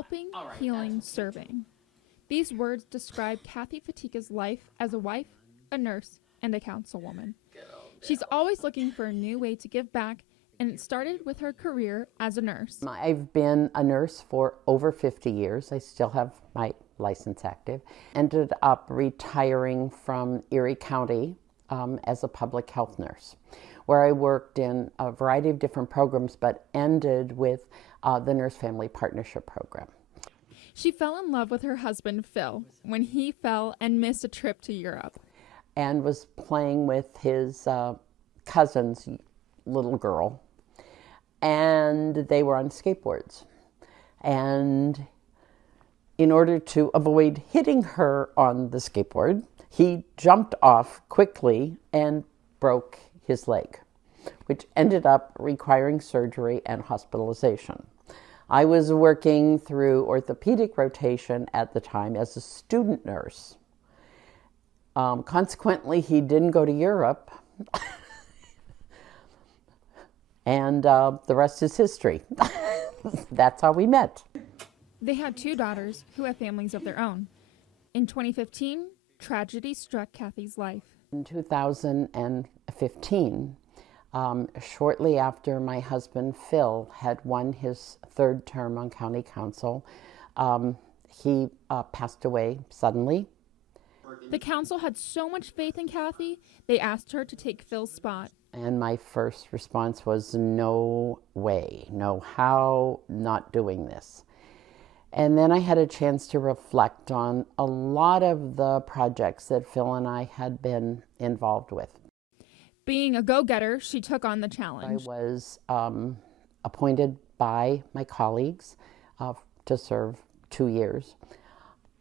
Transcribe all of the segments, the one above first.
helping, healing, serving. These words describe Kathy Fatica's life as a wife, a nurse, and a councilwoman. She's always looking for a new way to give back, and it started with her career as a nurse. I've been a nurse for over 50 years. I still have my license active. Ended up retiring from Erie County as a public health nurse, where I worked in a variety of different programs, but ended with the Nurse Family Partnership Program. She fell in love with her husband, Phil, when he fell and missed a trip to Europe. And was playing with his cousin's little girl. And they were on skateboards. And in order to avoid hitting her on the skateboard, he jumped off quickly and broke his leg, which ended up requiring surgery and hospitalization. I was working through orthopedic rotation at the time as a student nurse. Consequently, he didn't go to Europe, and the rest is history. That's how we met. They had 2 daughters who have families of their own. In 2015, tragedy struck Kathy's life. In 2015, shortly after my husband Phil had won his 3rd term on county council, he passed away suddenly. The council had so much faith in Kathy, they asked her to take Phil's spot. And my first response was, no way, no how, not doing this. And then I had a chance to reflect on a lot of the projects that Phil and I had been involved with. Being a go-getter, she took on the challenge. I was appointed by my colleagues to serve 2 years.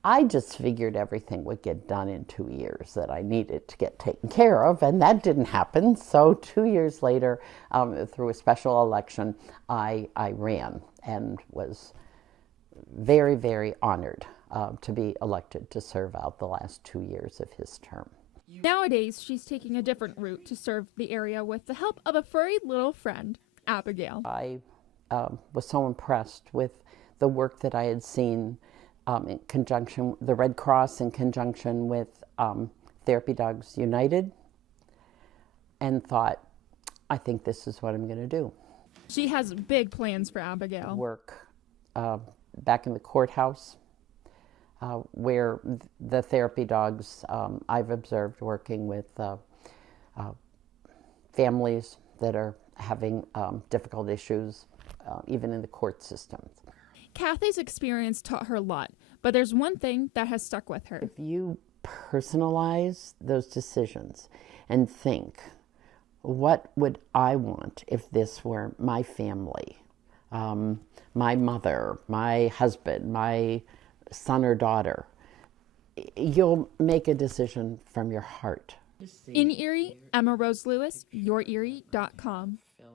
I just figured everything would get done in 2 years that I needed to get taken care of, and that didn't happen. So 2 years later, through a special election, I ran and was very, very honored to be elected to serve out the last 2 years of his term. Nowadays, she's taking a different route to serve the area with the help of a furry little friend, Abigail. I was so impressed with the work that I had seen in conjunction, the Red Cross in conjunction with Therapy Dogs United, and thought, I think this is what I'm going to do. She has big plans for Abigail. Work back in the courthouse, where the therapy dogs, I've observed working with families that are having difficult issues, even in the court systems. Kathy's experience taught her a lot, but there's one thing that has stuck with her. If you personalize those decisions and think, what would I want if this were my family, my mother, my husband, my son or daughter, you'll make a decision from your heart. In Erie, Emma Rose Lewis, YourErie.com.